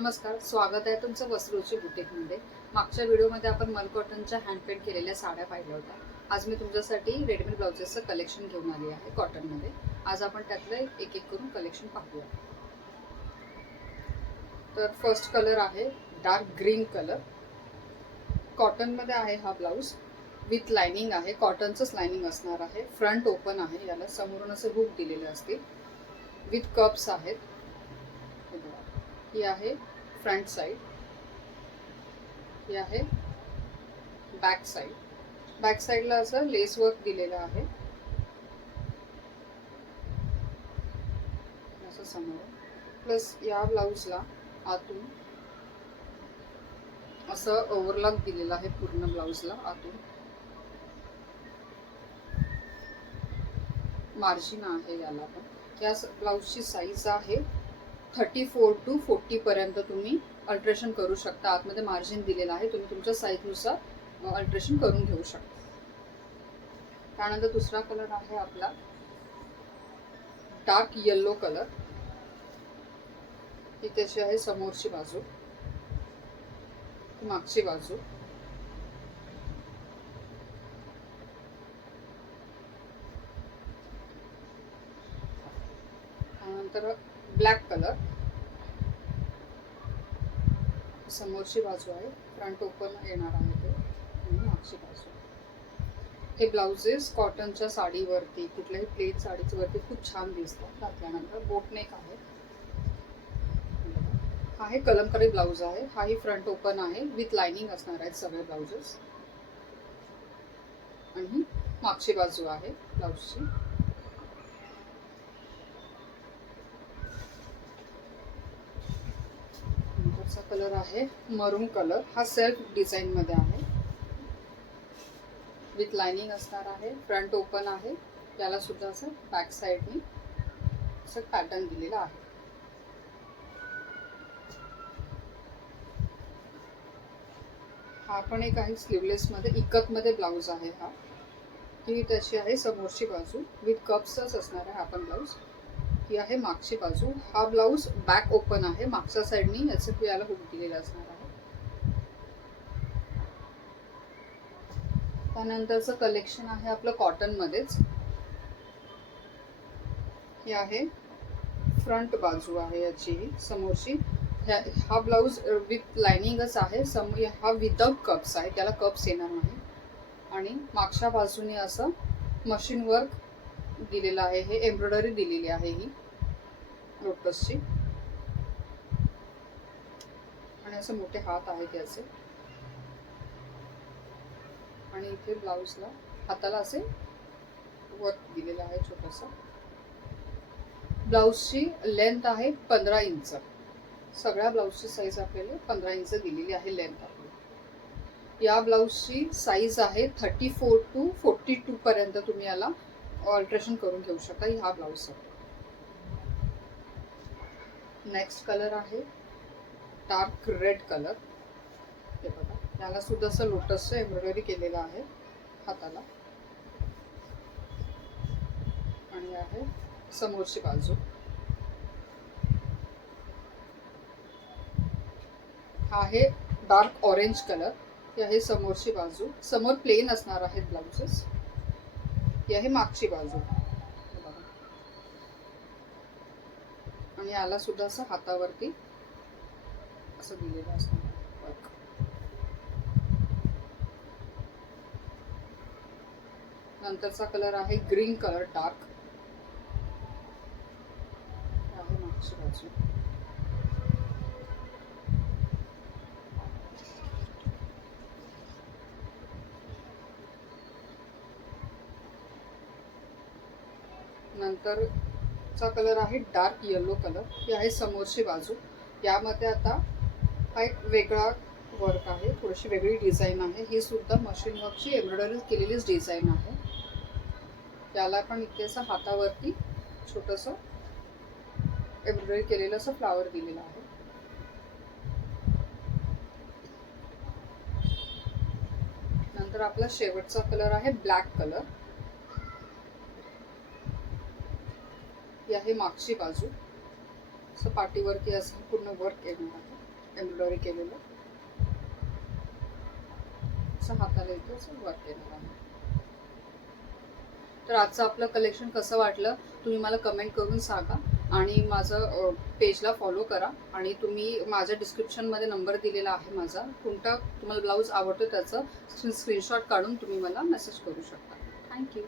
नमस्कार, स्वागत आहे तुमचं वस्त्रोची बुटीकमध्ये। मागच्या व्हिडिओमध्ये आपण मल कॉटनच्या हँडपेंट केलेल्या साड्या पाहिल्या होत्या। आज मी तुमच्यासाठी रेडीमेड ब्लाउजेसचं कलेक्शन घेऊन आली आहे कॉटनमध्ये। आज आपण त्यातलं एक एक करून कलेक्शन पाहूया। तर फर्स्ट कलर आहे डार्क ग्रीन कलर, कॉटनमध्ये आहे हा ब्लाउज विथ लाइनिंग आहे, कॉटनचंच लाइनिंग असणार आहे। फ्रंट ओपन आहे, याला समोरून असे हुक दिलेले असतील, विथ कप्स आहेत। ही आहे फ्रंट साइड, ही आहे बॅक साइड। बॅक साइडला असं लेस वर्क दिलेलं आहे, असं समोर। प्लस या ब्लाउजला आतून असं ओव्हरलॉक दिलेलं आहे, पूर्ण ब्लाउजला आतून मार्जिन आहे याला पण। या ब्लाउजची साईज आहे 34 to 40 पर्यंत तुम्ही अल्ट्रेशन करू शकता। आतमध्ये मार्जिन दिलेलं आहे, तुम्ही तुमच्या साईजनुसार अल्ट्रेशन करून घेऊ शकता। त्यानंतर दुसरा कलर आहे आपला डार्क येलो कलर। ही त्याची आहे समोरची बाजू, मागची बाजू। त्यानंतर ब्लॅक कलर, समोरची बाजू आहे, फ्रंट ओपन येणार आहे ते, आणि मागची बाजू। हे ब्लाउजेस कॉटनच्या साडीवरती, कुठल्याही प्लेन साडीवरती खूप छान दिसतात घातल्यानंतर। बोटनेक आहे, हा हे कलमकारी ब्लाउज आहे। हाही फ्रंट ओपन आहे, विथ लाइनिंग असणार आहेत सगळे ब्लाउजेस। आणि मागची बाजू आहे ब्लाउजची। नंतरचा कलर आहे मरून कलर, हा सेल्फ डिझाइन मध्ये आहे, विथ लाइनिंग असणार आहे, फ्रंट ओपन आहे। याला सुद्धा असं बॅक साइडनी असं पॅटर्न दिलेला आहे। हा पण एक आहे स्लीवलेस मध्ये, इकत मध्ये ब्लाउज आहे हा। ही त्याची आहे समोरची बाजू, विथ कप्सच असणार आहे हा पण ब्लाउज। ही आहे मागची बाजू। हा ब्लाउज बॅक ओपन आहे, मागच्या साइडनी याचं याला हुक दिलेला असणार आहे। त्यानंतरचं कलेक्शन आहे आपलं कॉटन मध्येच। ही आहे फ्रंट बाजू आहे याची समोरची। हा ब्लाउज विथ लाइनिंगच आहे, हा विदाउट कप्स आहे, त्याला कप्स येणार नाही। आणि मागच्या बाजूने असं मशीन वर्क दिलेलं आहे, हे एम्ब्रॉयडरी दिलेली आहे ही लोटसची। आणि असे मोठे हात आहेत याचे, आणि इथे ब्लाउजला हाताला असे वर्क दिलेलं आहे छोटंसं। ब्लाउजची लेंथ आहे 15 इंच, सगळ्या ब्लाउजची साईज आपल्याला 15 इंच दिलेली आहे लेंथ आपली। या ब्लाउजची साईज आहे 34 to 42 पर्यंत तुम्ही याला ऑल्ट्रेशन करून घेऊ शकता ह्या ब्लाउजसाठी। नेक्स्ट कलर आहे डार्क रेड कलर। हे बघा, याला सुद्धा असं लोटसचं एम्ब्रॉयडरी केलेलं आहे हाताला। आणि आहे समोरची बाजू। हा आहे डार्क ऑरेंज कलर, ही आहे समोरची बाजू। समोर प्लेन असणार आहेत ब्लाउजेस। ही आहे मागची बाजू, आणि याला सुद्धा असं हातावरती असं दिलेलं असणार वर्क। नंतरचा कलर आहे ग्रीन कलर डार्क, आहे मागची बाजू। नंतरचा कलर आहे डार्क येलो कलर, ही आहे समोरची बाजू। यामध्ये आता हा एक वेगळा वर्क आहे, थोडीशी वेगळी डिझाईन आहे। ही सुद्धा मशीन वर्कची एम्ब्रॉयडरी केलेलीच डिझाईन आहे। याला पण इथे असं हातावरती छोटंसं एम्ब्रॉयडरी केलेलं असं फ्लावर दिलेलं आहे। नंतर आपला शेवटचा कलर आहे ब्लॅक कलर, ही आहे मागची बाजू। असं पाठीवरती असं पूर्ण वर्क येणार आहे, एम्ब्रॉयडरी केलेलं. असं हाताला इथे असं वर्क येणार आहे. तर आजचं आपलं कलेक्शन कसं वाटलं तुम्ही मला कमेंट करून सांगा आणि माझं पेजला फॉलो करा. आणि तुम्ही माझ्या डिस्क्रिप्शनमध्ये नंबर दिलेला आहे माझा, कोणता तुम्हाला ब्लाऊज आवडतो त्याचं स्क्रीनशॉट काढून तुम्ही मला मेसेज करू शकता. थँक्यू.